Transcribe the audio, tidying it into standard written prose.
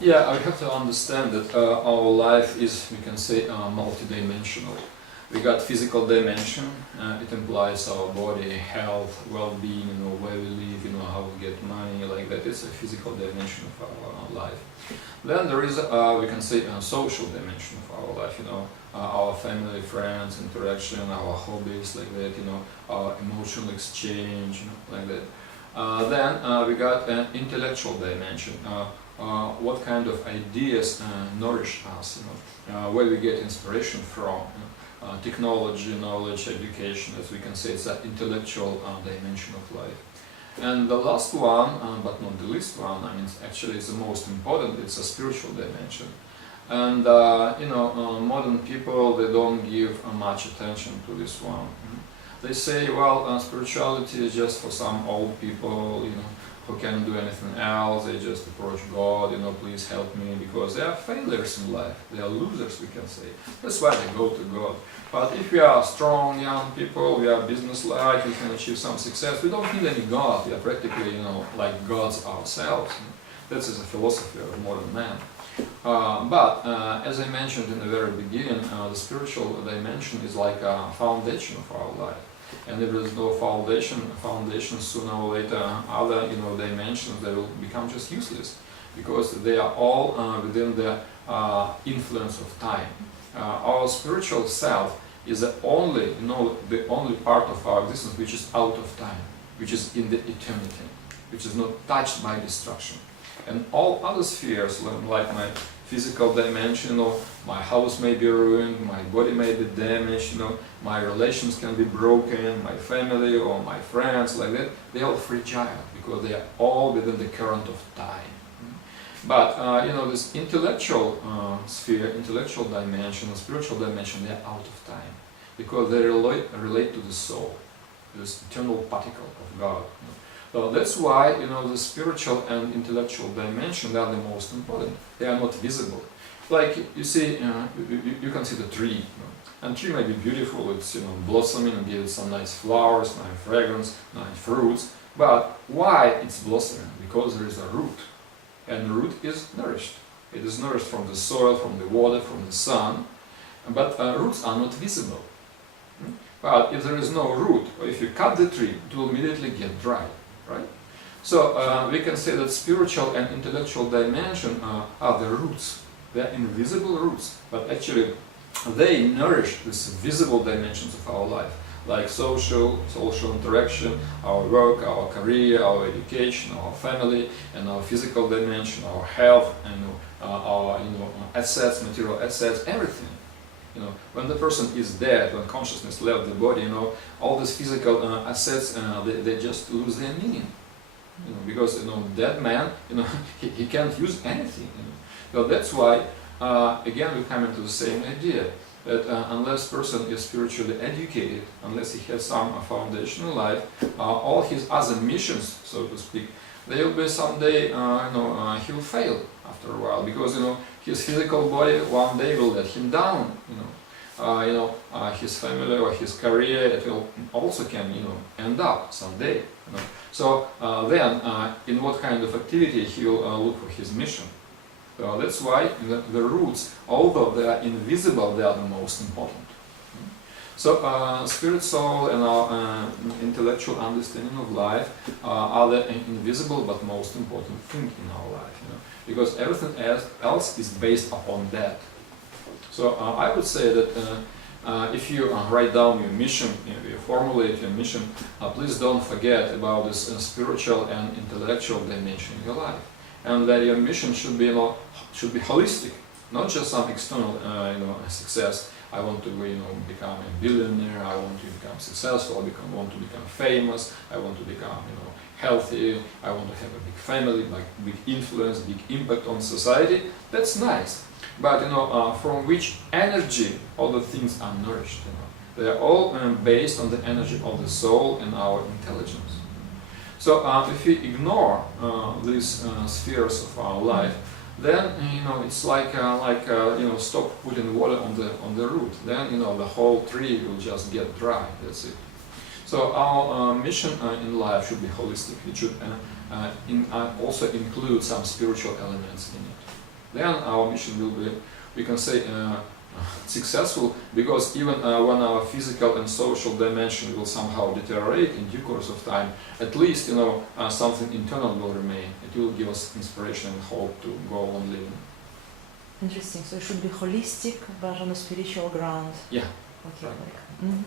Yeah, we have to understand that our life is, we can say, multidimensional. We got physical dimension. It implies our body, health, well-being, where we live, how we get money, like that. It's a physical dimension of our life. Then there is, we can say, a social dimension of our life. Our family, friends, interaction, our hobbies, like that. Our emotional exchange, like that. Then we got an intellectual dimension. What kind of ideas nourish us, where we get inspiration from. Technology, knowledge, education, as we can say, it's an intellectual dimension of life. And the last one, but not the least one, actually it's the most important, it's a spiritual dimension. And modern people, they don't give much attention to this one. They say, well, spirituality is just for some old people, who can't do anything else. They just approach God, please help me, because they are failures in life. They are losers, we can say. That's why they go to God. But if we are strong young people, we are business-like, we can achieve some success, we don't need any God. We are practically, like gods ourselves. This is a philosophy of modern man. But as I mentioned in the very beginning, the spiritual dimension is like a foundation of our life. And if there is no foundation, sooner or later, other dimensions, they will become just useless, because they are all within the influence of time. Our spiritual self is the only part of our existence which is out of time, which is in the eternity, which is not touched by destruction. And all other spheres, like my physical dimension, my house may be ruined, my body may be damaged, my relations can be broken, my family or my friends, like that, they are all fragile, because they are all within the current of time. But, this intellectual sphere, intellectual dimension, spiritual dimension, they are out of time, because they relate to the soul, this eternal particle of God. So that's why, the spiritual and intellectual dimension, they are the most important. They are not visible. Like, you see, you can see the tree. And tree may be beautiful, it's, blossoming, gives some nice flowers, nice fragrance, nice fruits. But why it's blossoming? Because there is a root. And the root is nourished. It is nourished from the soil, from the water, from the sun. But roots are not visible. But if there is no root, or if you cut the tree, it will immediately get dry. Right? So we can say that spiritual and intellectual dimension are the roots. They are invisible roots, but actually they nourish these visible dimensions of our life, like social interaction, our work, our career, our education, our family, and our physical dimension, our health, and our assets, material assets, everything. When the person is dead, when consciousness left the body, all these physical assets, they just lose their meaning. Because dead man, he can't use anything. So that's why, again, we come into the same idea that unless person is spiritually educated, unless he has some foundation in life, all his other missions, so to speak, they will be someday, he will fail after a while, because his physical body one day will let him down. His family or his career, it will also can end up someday. So then, in what kind of activity he will look for his mission. So that's why the roots, although they are invisible, they are the most important. So spirit, soul, and our intellectual understanding of life are the invisible but most important thing in our life. Because everything else is based upon that. So I would say that if you write down your mission, if you formulate your mission, please don't forget about this spiritual and intellectual dimension in your life, and that your mission should be holistic, not just some external success. I want to become a billionaire. I want to become successful. I want to become famous. I want to become healthy. I want to have a big family, big influence, big impact on society. That's nice. But from which energy all the things are nourished? They are all based on the energy of the soul and our intelligence. So if we ignore these spheres of our life, then it's like stop putting water on the root. Then the whole tree will just get dry. That's it. So our mission in life should be holistic. It should also include some spiritual elements in it. then our mission will be, we can say, successful, because even when our physical and social dimension will somehow deteriorate in due course of time, at least something internal will remain. It will give us inspiration and hope to go on living. Interesting. So it should be holistic, but on a spiritual ground. Yeah. Okay. Right. Like,